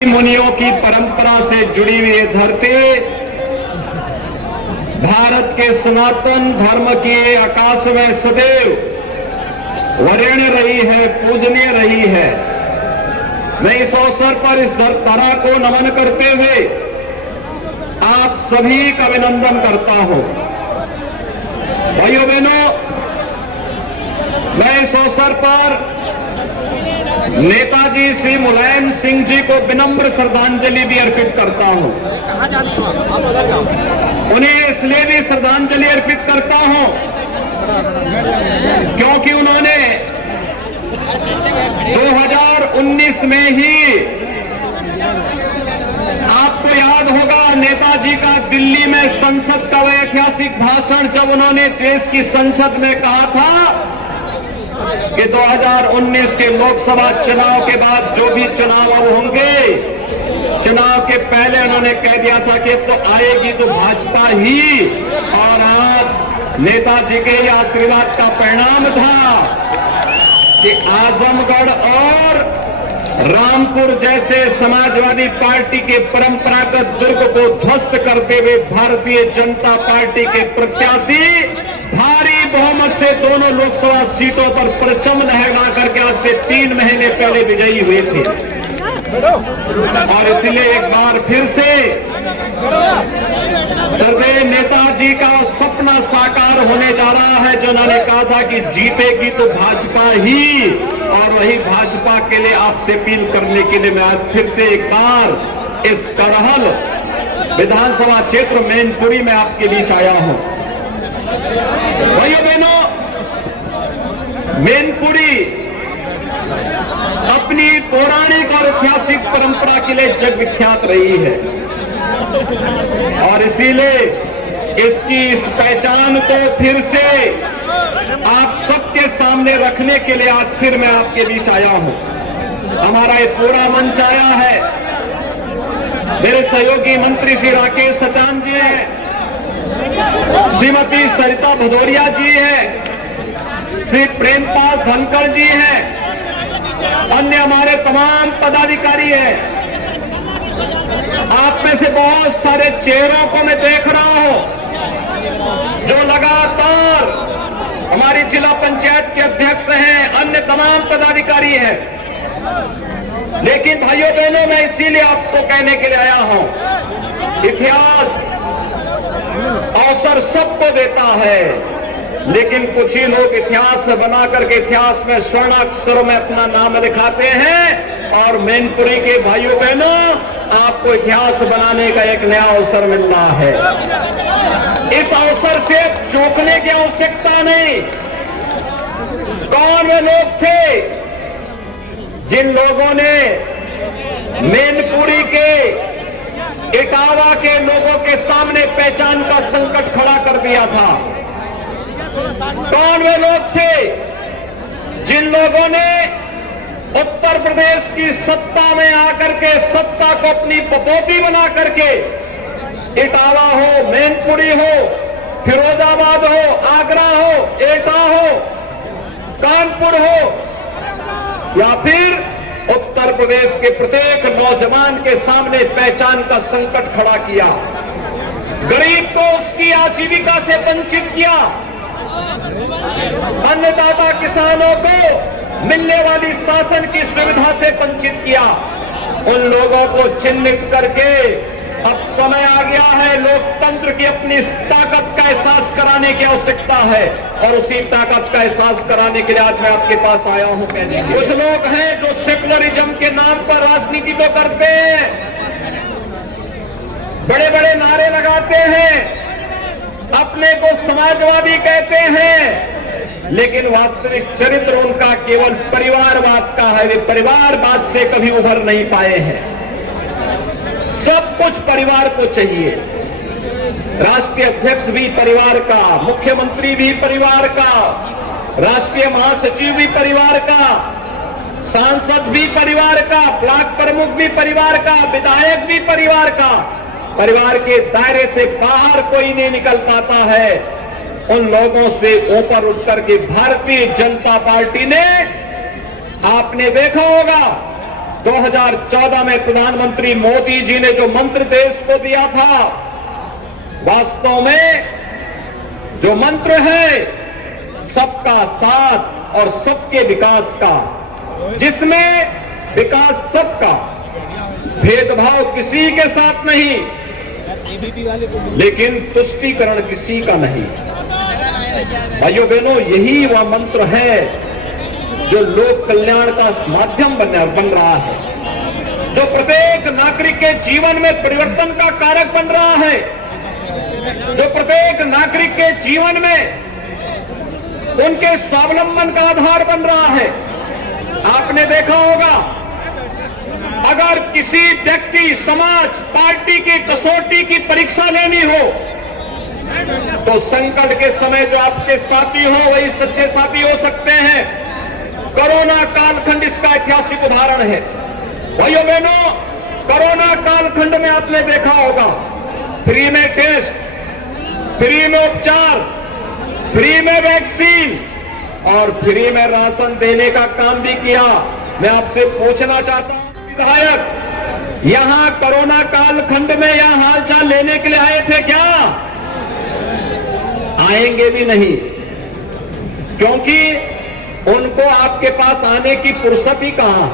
मुनियों की परंपरा से जुड़ी हुई ये धरती भारत के सनातन धर्म के आकाश में सदैव वरेण्य रही है, पूजनीय रही है। मैं इस अवसर पर इस धरा को नमन करते हुए आप सभी का अभिनंदन करता हूं। भाइयों बहनों, मैं इस अवसर पर नेताजी श्री मुलायम सिंह जी को विनम्र श्रद्धांजलि भी अर्पित करता हूं। उन्हें इसलिए भी श्रद्धांजलि अर्पित करता हूं क्योंकि उन्होंने 2019 में ही, आपको याद होगा, नेताजी का दिल्ली में संसद का वह ऐतिहासिक भाषण, जब उन्होंने देश की संसद में कहा था कि 2019 के लोकसभा चुनाव के बाद जो भी चुनाव होंगे, चुनाव के पहले उन्होंने कह दिया था कि तो आएगी तो भाजपा ही। और आज नेताजी के ही आशीर्वाद का परिणाम था कि आजमगढ़ और रामपुर जैसे समाजवादी पार्टी के परंपरागत दुर्ग को ध्वस्त करते हुए भारतीय जनता पार्टी के प्रत्याशी भारी बहुमत से दोनों लोकसभा सीटों पर परचम लहरा करके आज से 3 महीने पहले विजयी हुए थे। और इसलिए एक बार फिर से सर्वे नेताजी का सपना साकार होने जा रहा है, जो उन्होंने कहा था कि जीतेगी तो भाजपा ही। और वही भाजपा के लिए आपसे अपील करने के लिए मैं आज फिर से एक बार इस करहल विधानसभा क्षेत्र मैनपुरी में आपके बीच आया हूं। भाइयों बहनों, मैनपुरी अपनी पौराणिक और ऐतिहासिक परंपरा के लिए जग विख्यात रही है और इसीलिए इसकी इस पहचान को फिर से आप सबके सामने रखने के लिए आज फिर मैं आपके बीच आया हूं। हमारा ये पूरा मंच आया है। मेरे सहयोगी मंत्री श्री राकेश सचान जी हैं, श्रीमती सरिता भदौरिया जी है, श्री प्रेमपाल धनखड़ जी हैं, अन्य हमारे तमाम पदाधिकारी हैं। आप में से बहुत सारे चेहरों को मैं देख रहा हूं जो लगातार हमारी जिला पंचायत के अध्यक्ष हैं, अन्य तमाम पदाधिकारी हैं। लेकिन भाइयों बहनों, मैं इसीलिए आपको कहने के लिए आया हूं, इतिहास अवसर सबको देता है, लेकिन कुछ ही लोग इतिहास बना करके इतिहास में स्वर्णाक्षरों में अपना नाम लिखाते हैं। और मैनपुरी के भाइयों बहनों, आपको इतिहास बनाने का एक नया अवसर मिल रहा है। इस अवसर से चूकने की आवश्यकता नहीं। कौन वे लोग थे जिन लोगों ने मैनपुरी के इटावा के लोगों के सामने पहचान का संकट खड़ा कर दिया था? कौन वे लोग थे जिन लोगों ने उत्तर प्रदेश की सत्ता में आकर के सत्ता को अपनी पपोती बना करके इटावा हो, मैनपुरी हो, फिरोजाबाद हो, आगरा हो, एटा हो, कानपुर हो या फिर उत्तर प्रदेश के प्रत्येक नौजवान के सामने पहचान का संकट खड़ा किया, गरीब को उसकी आजीविका से वंचित किया, अन्नदाता किसानों को मिलने वाली शासन की सुविधा से वंचित किया। उन लोगों को चिन्हित करके अब समय आ गया है, लोकतंत्र की अपनी ताकत का एहसास कराने की आवश्यकता है। और उसी ताकत का एहसास कराने के लिए आज मैं आपके पास आया हूं। कुछ लोग हैं जो सेकुलरिज्म के नाम पर राजनीति तो करते हैं, बड़े बड़े नारे लगाते हैं, अपने को समाजवादी कहते हैं, लेकिन वास्तविक चरित्र उनका केवल परिवारवाद का है। वे परिवारवाद से कभी उभर नहीं पाए हैं। सब कुछ परिवार को चाहिए। राष्ट्रीय अध्यक्ष भी परिवार का, मुख्यमंत्री भी परिवार का, राष्ट्रीय महासचिव भी परिवार का, सांसद भी परिवार का, ब्लॉक प्रमुख भी परिवार का, विधायक भी परिवार का। परिवार के दायरे से बाहर कोई नहीं निकल पाता है। उन लोगों से ऊपर उठ करके भारतीय जनता पार्टी ने, आपने देखा होगा 2014 में प्रधानमंत्री मोदी जी ने जो मंत्र देश को दिया था, वास्तव में जो मंत्र है सबका साथ और सबके विकास का, जिसमें विकास सबका, भेदभाव किसी के साथ नहीं, लेकिन तुष्टीकरण किसी का नहीं। भाइयों बहनों, यही वह मंत्र है जो लोक कल्याण का माध्यम बन रहा है, जो प्रत्येक नागरिक के जीवन में परिवर्तन का कारक बन रहा है, जो प्रत्येक नागरिक के जीवन में उनके स्वावलंबन का आधार बन रहा है। आपने देखा होगा, अगर किसी व्यक्ति, समाज, पार्टी की कसौटी की परीक्षा लेनी हो तो संकट के समय जो आपके साथी हो वही सच्चे साथी हो सकते हैं। कोरोना कालखंड इसका ऐतिहासिक उदाहरण है। भाइयों बहनों, कोरोना कालखंड में आपने देखा होगा, फ्री में टेस्ट, फ्री में उपचार, फ्री में वैक्सीन और फ्री में राशन देने का काम भी किया। मैं आपसे पूछना चाहता हूं, विधायक यहां कोरोना कालखंड में यहां हालचाल लेने के लिए आए थे क्या? आएंगे भी नहीं, क्योंकि उनको आपके पास आने की फुर्सत ही कहां।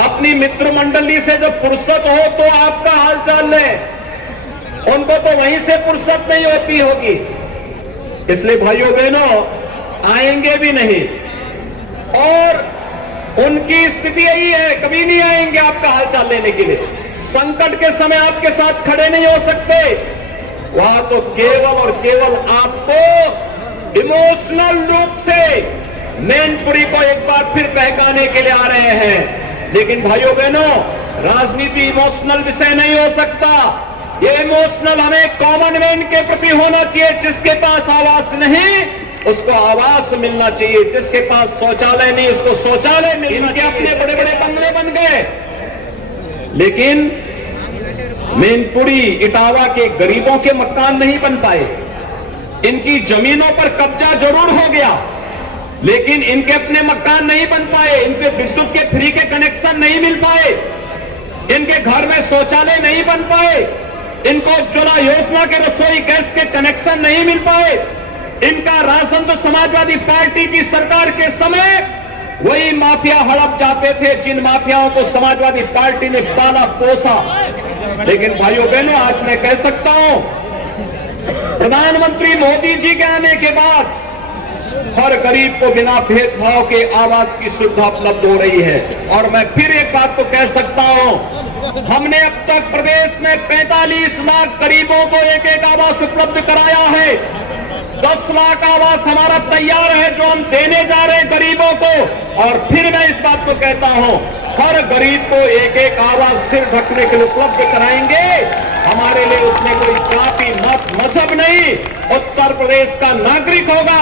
अपनी मित्र मंडली से जब फुर्सत हो तो आपका हालचाल ले, उनको तो वहीं से फुर्सत नहीं होती होगी। इसलिए भाइयों बहनों, आएंगे भी नहीं और उनकी स्थिति यही है, कभी नहीं आएंगे आपका हालचाल लेने के लिए। संकट के समय आपके साथ खड़े नहीं हो सकते। वहां तो केवल और केवल आपको इमोशनल रूप से मैनपुरी को एक बार फिर बहकाने के लिए आ रहे हैं। लेकिन भाइयों बहनों, राजनीति इमोशनल विषय नहीं हो सकता। ये इमोशनल हमें कॉमन मैन के प्रति होना चाहिए। जिसके पास आवास नहीं उसको आवास मिलना चाहिए, जिसके पास शौचालय नहीं उसको शौचालय मिलना चाहिए। अपने बड़े बड़े बंगले बन गए, लेकिन मैनपुरी इटावा के गरीबों के मकान नहीं बन पाए। इनकी जमीनों पर कब्जा जरूर हो गया, लेकिन इनके अपने मकान नहीं बन पाए। इनके विद्युत के फ्री के कनेक्शन नहीं मिल पाए, इनके घर में शौचालय नहीं बन पाए, इनको उज्ज्वला योजना के रसोई गैस के कनेक्शन नहीं मिल पाए। इनका राशन तो समाजवादी पार्टी की सरकार के समय वही माफिया हड़प जाते थे जिन माफियाओं को समाजवादी पार्टी ने पाला पोसा। लेकिन भाइयों बहनों, आज मैं कह सकता हूं, प्रधानमंत्री मोदी जी के आने के बाद हर गरीब को बिना भेदभाव के आवास की सुविधा उपलब्ध हो रही है। और मैं फिर एक बात तो कह सकता हूं, हमने अब तक प्रदेश में 45 लाख गरीबों को एक एक आवास उपलब्ध कराया है। 10 लाख आवास हमारा तैयार है जो हम देने जा रहे हैं गरीबों को। और फिर मैं इस बात को कहता हूं, हर गरीब को एक एक आवास सिर ढकने के लिए उपलब्ध कराएंगे। हमारे लिए उसमें कोई जाति, मत, मजहब नहीं। उत्तर प्रदेश का नागरिक होगा,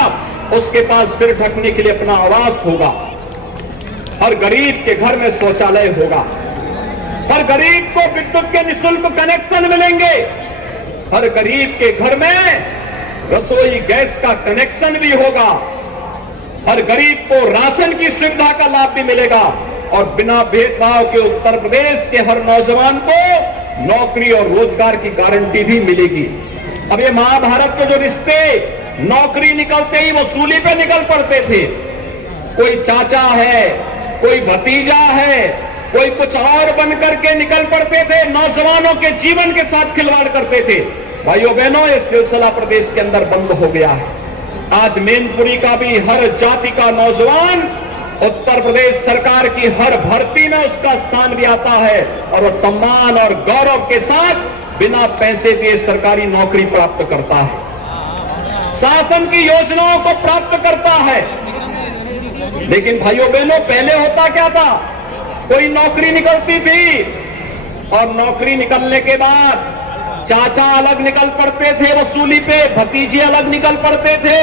उसके पास सिर ढकने के लिए अपना आवास होगा। हर गरीब के घर में शौचालय होगा, हर गरीब को विद्युत के निःशुल्क कनेक्शन मिलेंगे, हर गरीब के घर में रसोई गैस का कनेक्शन भी होगा, हर गरीब को राशन की सुविधा का लाभ भी मिलेगा और बिना भेदभाव के उत्तर प्रदेश के हर नौजवान को नौकरी और रोजगार की गारंटी भी मिलेगी। अब ये महाभारत के जो रिश्ते नौकरी निकलते ही वसूली पे निकल पड़ते थे, कोई चाचा है, कोई भतीजा है, कोई कुछ और बन करके निकल पड़ते थे, नौजवानों के जीवन के साथ खिलवाड़ करते थे। भाइयों बहनों, ये सिलसिला प्रदेश के अंदर बंद हो गया है। आज मैनपुरी का भी हर जाति का नौजवान उत्तर प्रदेश सरकार की हर भर्ती में उसका स्थान भी आता है और वो सम्मान और गौरव के साथ बिना पैसे दिए सरकारी नौकरी प्राप्त करता है, शासन की योजनाओं को प्राप्त करता है। लेकिन भाइयों बहनों, पहले होता क्या था, कोई नौकरी निकलती थी और नौकरी निकलने के बाद चाचा अलग निकल पड़ते थे वसूली पे, भतीजे अलग निकल पड़ते थे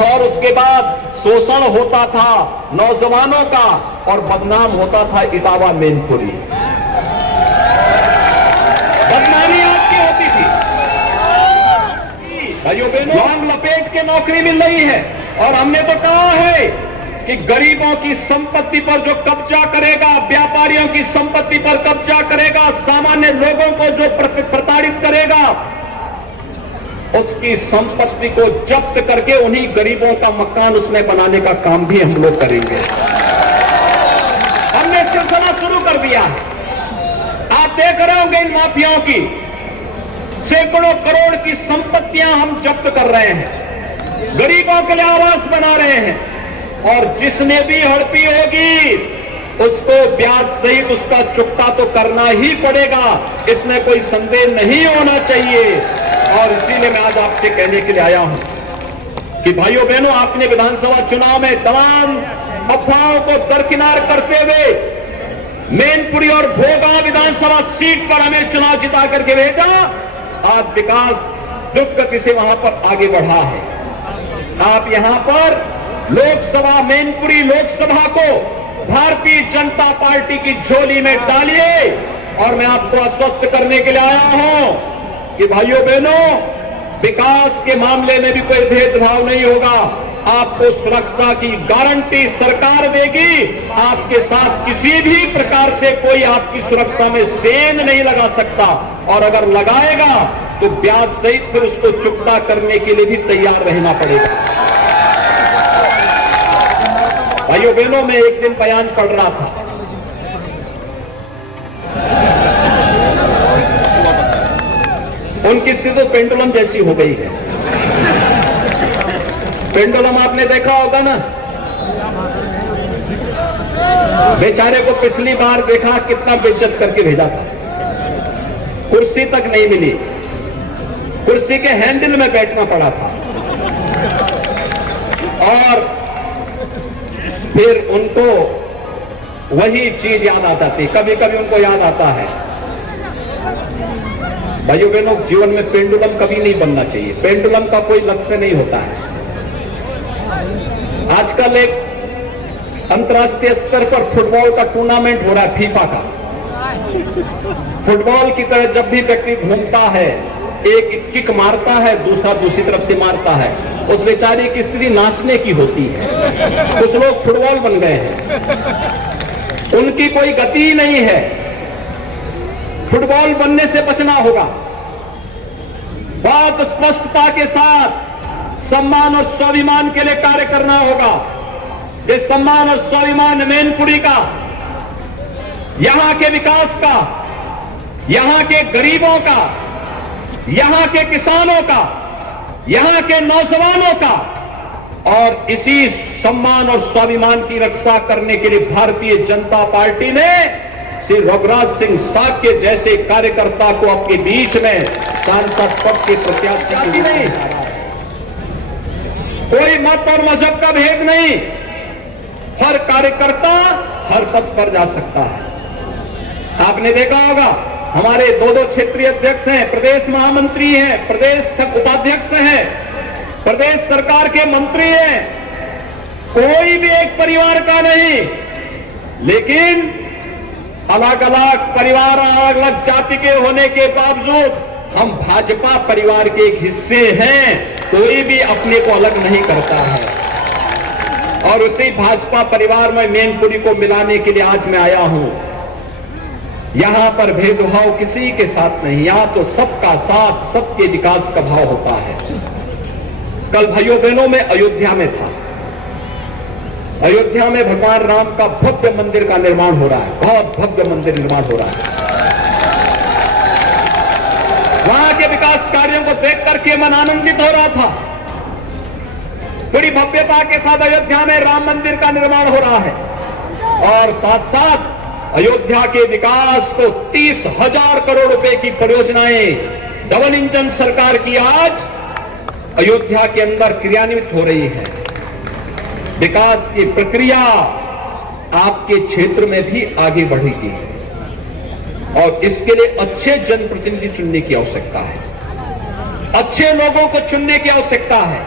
और उसके बाद शोषण होता था नौजवानों का और बदनाम होता था इटावा मैनपुरी। बदनामी आपकी होती थी। भाइयों बहनों, रंग लपेट के नौकरी मिल रही है और हमने तो कहा है कि गरीबों की संपत्ति पर जो कब्जा करेगा, व्यापारियों की संपत्ति पर कब्जा करेगा, सामान्य लोगों को जो प्रताड़ित करेगा, उसकी संपत्ति को जब्त करके उन्हीं गरीबों का मकान उसमें बनाने का काम भी हम लोग करेंगे। हमने सिलसिला शुरू कर दिया है। आप देख रहे होंगे इन माफियाओं की सैकड़ों करोड़ की संपत्तियां हम जब्त कर रहे हैं, गरीबों के लिए आवास बना रहे हैं, और जिसने भी हड़पी होगी उसको ब्याज सहित उसका चुकता तो करना ही पड़ेगा, इसमें कोई संदेह नहीं होना चाहिए। और इसीलिए मैं आज आपसे कहने के लिए आया हूं कि भाइयों बहनों, आपने विधानसभा चुनाव में तमाम अफवाहों को दरकिनार करते हुए मैनपुरी और भोगा विधानसभा सीट पर हमें चुनाव जिता करके भेजा। आज विकास द्रुत गति से वहां पर आगे बढ़ा है। आप यहां पर लोकसभा, मैनपुरी लोकसभा को भारतीय जनता पार्टी की झोली में डालिए, और मैं आपको आश्वस्त करने के लिए आया हूं कि भाइयों बहनों, विकास के मामले में भी कोई भेदभाव नहीं होगा। आपको सुरक्षा की गारंटी सरकार देगी। आपके साथ किसी भी प्रकार से कोई आपकी सुरक्षा में सेंध नहीं लगा सकता, और अगर लगाएगा तो ब्याज सहित फिर उसको चुकता करने के लिए भी तैयार रहना पड़ेगा। भाइयों बहनों, मैं एक दिन बयान पढ़ रहा था, उनकी स्थिति तो पेंडुलम जैसी हो गई है। पेंडुलम आपने देखा होगा ना, बेचारे को पिछली बार देखा कितना बेइज्जत करके भेजा था, कुर्सी तक नहीं मिली, कुर्सी के हैंडल में बैठना पड़ा था, और फिर उनको वही चीज याद आ जाती, कभी कभी उनको याद आता है। भाइयों बहनों, जीवन में पेंडुलम कभी नहीं बनना चाहिए, पेंडुलम का कोई लक्ष्य नहीं होता है। आजकल एक अंतर्राष्ट्रीय स्तर पर फुटबॉल का टूर्नामेंट हो रहा है, फीफा का। फुटबॉल की तरह जब भी व्यक्ति घूमता है, एक किक मारता है, दूसरा दूसरी तरफ से मारता है, उस बेचारे की स्थिति नाचने की होती है। कुछ लोग फुटबॉल बन गए हैं, उनकी कोई गति ही नहीं है। फुटबॉल बनने से बचना होगा। बहुत स्पष्टता के साथ सम्मान और स्वाभिमान के लिए कार्य करना होगा। ये सम्मान और स्वाभिमान मैनपुरी का, यहां के विकास का, यहां के गरीबों का, यहां के किसानों का, यहां के नौजवानों का, और इसी सम्मान और स्वाभिमान की रक्षा करने के लिए भारतीय जनता पार्टी ने श्री रघुराज सिंह साक्य जैसे कार्यकर्ता को अपने बीच में सांसद पद के प्रत्याशी की नहीं, कोई मत और मजहब का भेद नहीं, हर कार्यकर्ता हर पद पर जा सकता है। आपने देखा होगा, हमारे दो क्षेत्रीय अध्यक्ष हैं, प्रदेश महामंत्री हैं, प्रदेश उपाध्यक्ष हैं, प्रदेश सरकार के मंत्री हैं, कोई भी एक परिवार का नहीं, लेकिन अलग अलग परिवार, अलग अलग जाति के होने के बावजूद हम भाजपा परिवार के एक हिस्से हैं। कोई भी अपने को अलग नहीं करता है, और उसी भाजपा परिवार में मैनपुरी को मिलाने के लिए आज मैं आया हूं। यहां पर भेदभाव किसी के साथ नहीं, यहां तो सबका साथ, सबके विकास का भाव होता है। कल भाइयों बहनों में अयोध्या में था, अयोध्या में भगवान राम का भव्य मंदिर का निर्माण हो रहा है, बहुत भव्य मंदिर निर्माण हो रहा है। वहां के विकास कार्यों को देख करके मन आनंदित हो रहा था। बड़ी भव्यता के साथ अयोध्या में राम मंदिर का निर्माण हो रहा है, और साथ साथ अयोध्या के विकास को 30,000 करोड़ रुपए की परियोजनाएं डबल इंजन सरकार की आज अयोध्या के अंदर क्रियान्वित हो रही है। विकास की प्रक्रिया आपके क्षेत्र में भी आगे बढ़ेगी, और इसके लिए अच्छे जनप्रतिनिधि चुनने की आवश्यकता है, अच्छे लोगों को चुनने की आवश्यकता है,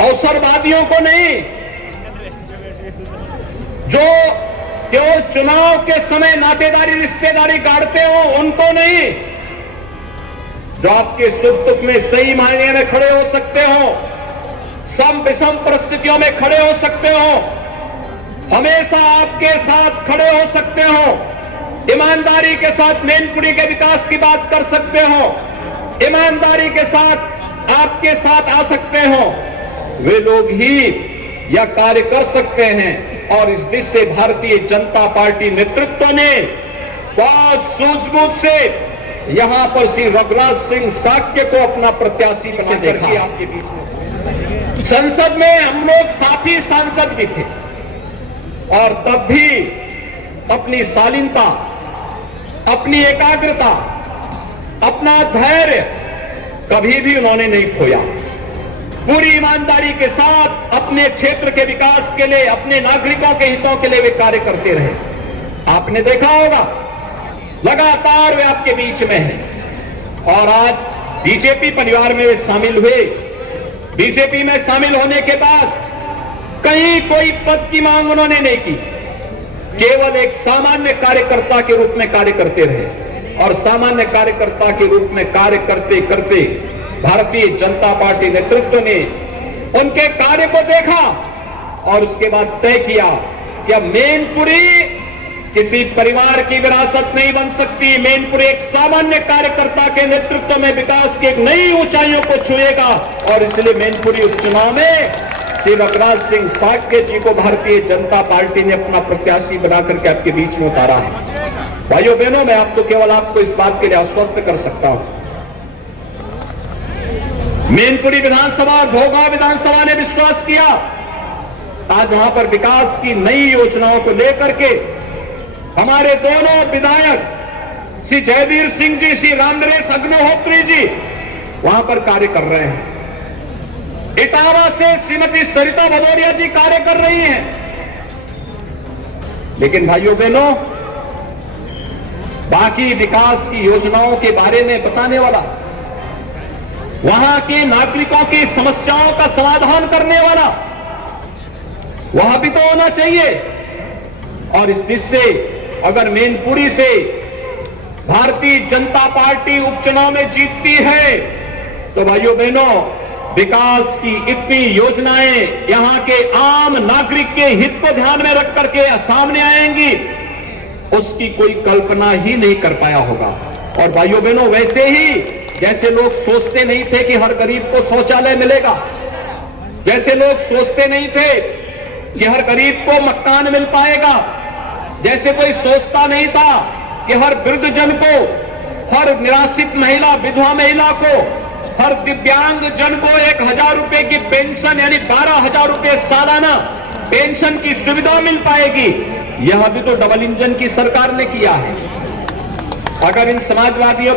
अवसरवादियों को नहीं, जो केवल चुनाव के समय नातेदारी रिश्तेदारी गाड़ते हो उनको नहीं, जो आपके सुख दुख में सही मायने में खड़े हो सकते हो, सम विषम परिस्थितियों में खड़े हो सकते हो, हमेशा आपके साथ खड़े हो सकते हो, ईमानदारी के साथ मैनपुरी के विकास की बात कर सकते हो, ईमानदारी के साथ आपके साथ आ सकते हो, वे लोग ही यह कार्य कर सकते हैं। और इस दिशा से भारतीय जनता पार्टी नेतृत्व ने बहुत सूझबूझ से यहां पर श्री रघुराज सिंह साक्य को अपना प्रत्याशी बना देखा। आपके बीच में संसद में हम लोग साथी सांसद भी थे और तब भी अपनी शालीनता, अपनी एकाग्रता, अपना धैर्य कभी भी उन्होंने नहीं खोया। पूरी ईमानदारी के साथ अपने क्षेत्र के विकास के लिए, अपने नागरिकों के हितों के लिए वे कार्य करते रहे। आपने देखा होगा लगातार वे आपके बीच में हैं और आज बीजेपी परिवार में वे शामिल हुए। बीजेपी में शामिल होने के बाद कहीं कोई पद की मांग उन्होंने नहीं की, केवल एक सामान्य कार्यकर्ता के रूप में कार्य करते रहे और सामान्य कार्यकर्ता के रूप में कार्य करते करते भारतीय जनता पार्टी नेतृत्व ने उनके कार्य को देखा और उसके बाद तय किया कि अब मैनपुरी किसी परिवार की विरासत नहीं बन सकती। मैनपुरी एक सामान्य कार्यकर्ता के नेतृत्व में विकास की एक नई ऊंचाइयों को छुएगा और इसलिए मैनपुरी उपचुनाव में श्री रघुराज सिंह साक्य जी को भारतीय जनता पार्टी ने अपना प्रत्याशी बनाकर के आपके बीच में उतारा है। भाइयों बहनों, मैं आपको केवल आपको इस बात के लिए आश्वस्त कर सकता हूं, मैनपुरी विधानसभा और भोगांव विधानसभा ने विश्वास किया। आज वहां पर विकास की नई योजनाओं को लेकर के हमारे दोनों विधायक श्री जयवीर सिंह जी, श्री रामनरेश अग्निहोत्री जी वहां पर कार्य कर रहे हैं। इटावा से श्रीमती सरिता भदौरिया जी कार्य कर रही हैं। लेकिन भाइयों बहनों, बाकी विकास की योजनाओं के बारे में बताने वाला, वहां के नागरिकों की समस्याओं का समाधान करने वाला वहां भी तो होना चाहिए। और इस दिशा से अगर मैनपुरी से भारतीय जनता पार्टी उपचुनाव में जीतती है तो भाइयों बहनों, विकास की इतनी योजनाएं यहां के आम नागरिक के हित को ध्यान में रख करके सामने आएंगी, उसकी कोई कल्पना ही नहीं कर पाया होगा। और भाइयों बहनों, वैसे ही जैसे लोग सोचते नहीं थे कि हर गरीब को शौचालय मिलेगा, जैसे लोग सोचते नहीं थे कि हर गरीब को मकान मिल पाएगा, जैसे कोई सोचता नहीं था कि हर वृद्धजन को, हर निराश्रित महिला, विधवा महिला को, हर दिव्यांग जन को 1000 रुपए की पेंशन यानी 12,000 रुपए सालाना पेंशन की सुविधा मिल पाएगी। यह भी तो डबल इंजन की सरकार ने किया है। अगर इन समाजवादियों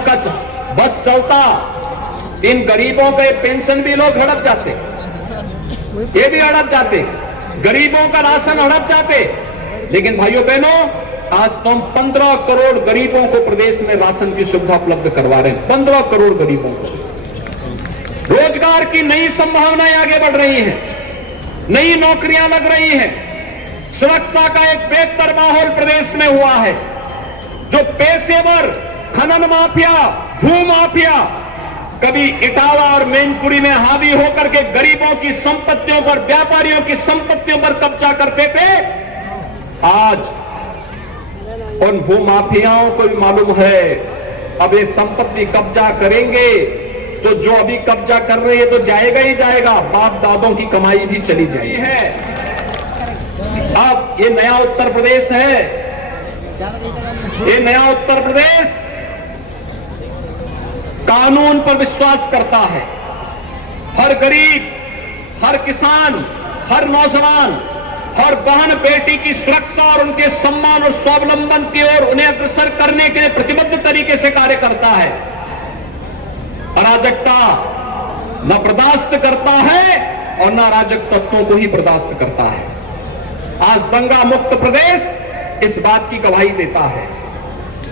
का बस चलता, इन गरीबों के पेंशन भी लोग हड़प जाते, ये भी हड़प जाते, गरीबों का राशन हड़प जाते। लेकिन भाइयों बहनों, आज तो हम 15 करोड़ गरीबों को प्रदेश में राशन की सुविधा उपलब्ध करवा रहे हैं। 15 करोड़ गरीबों को रोजगार की नई संभावनाएं आगे बढ़ रही हैं, नई नौकरियां लग रही हैं, सुरक्षा का एक बेहतर माहौल प्रदेश में हुआ है। जो पेशेवर खनन माफिया, भू माफिया कभी इटावा और मैनपुरी में हावी होकर के गरीबों की संपत्तियों पर, व्यापारियों की संपत्तियों पर कब्जा करते थे, आज उन भू माफियाओं को भी मालूम है अब ये संपत्ति कब्जा करेंगे तो जो अभी कब्जा कर रहे हैं तो जाएगा ही जाएगा, बाप दादों की कमाई भी चली जाएगी है। अब ये नया उत्तर प्रदेश है, ये नया उत्तर प्रदेश कानून पर विश्वास करता है। हर गरीब, हर किसान, हर नौजवान, हर बहन बेटी की सुरक्षा और उनके सम्मान और स्वावलंबन की ओर उन्हें अग्रसर करने के लिए प्रतिबद्ध तरीके से कार्य करता है। अराजकता न बर्दाश्त करता है और न अराजक तत्वों को ही बर्दाश्त करता है। आज दंगा मुक्त प्रदेश इस बात की गवाही देता है।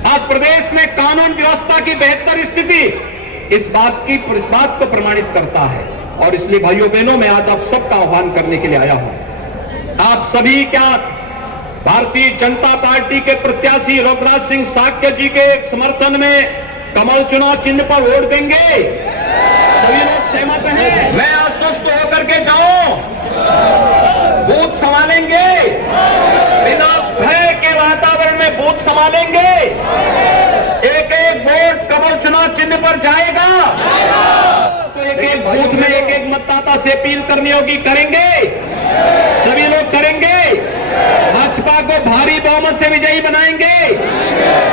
आज प्रदेश में कानून व्यवस्था की बेहतर स्थिति इस बात को प्रमाणित करता है। और इसलिए भाइयों बहनों, मैं आज आप सबका आह्वान करने के लिए आया हूं। आप सभी क्या भारतीय जनता पार्टी के प्रत्याशी रघुराज सिंह साक्य जी के समर्थन में कमल चुनाव चिन्ह पर वोट देंगे? सभी लोग सहमत हैं? मैं आश्वस्त होकर के जाऊं, बूथ संभालेंगे, बिना भय के वातावरण में बूथ संभालेंगे, एक एक वोट कमल चुनाव चिन्ह पर जाएगा, तो एक एक बूथ में एक एक मतदाता से अपील करनी होगी, करेंगे, सभी लोग करेंगे, भाजपा को भारी बहुमत से विजयी बनाएंगे,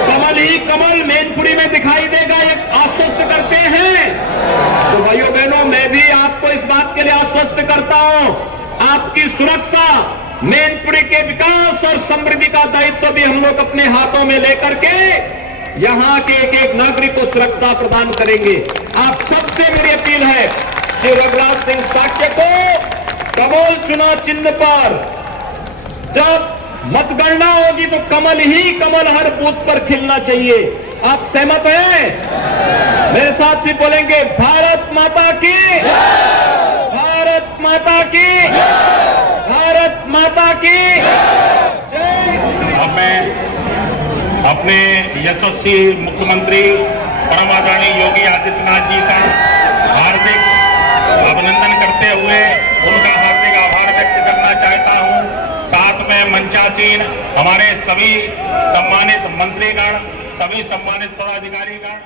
कमल ही कमल मैनपुरी में दिखाई देगा, ये आश्वस्त करते हैं। तो भाइयों बहनों, मैं भी आपको इस बात के लिए आश्वस्त करता हूं, आपकी सुरक्षा, मैनपुरी के विकास और समृद्धि का दायित्व भी हम लोग अपने हाथों में लेकर के यहां के एक एक नागरिक को सुरक्षा प्रदान करेंगे। आप सबसे मेरी अपील है, श्री रघुराज सिंह साक्य को कमल चुनाव चिन्ह पर जब मतगणना होगी तो कमल ही कमल हर बूथ पर खिलना चाहिए। आप सहमत हैं? मेरे साथ भी बोलेंगे, भारत माता की, भारत माता की, भारत माता की जय श्री। अब मैं अपने यशस्वी मुख्यमंत्री परम आदरणीय योगी आदित्यनाथ जी का हार्दिक अभिनंदन करते हुए उनका हार्दिक आभार व्यक्त करना चाहता हूं। साथ में मंचासीन हमारे सभी सम्मानित मंत्रीगण, सभी सम्मानित पदाधिकारीगण,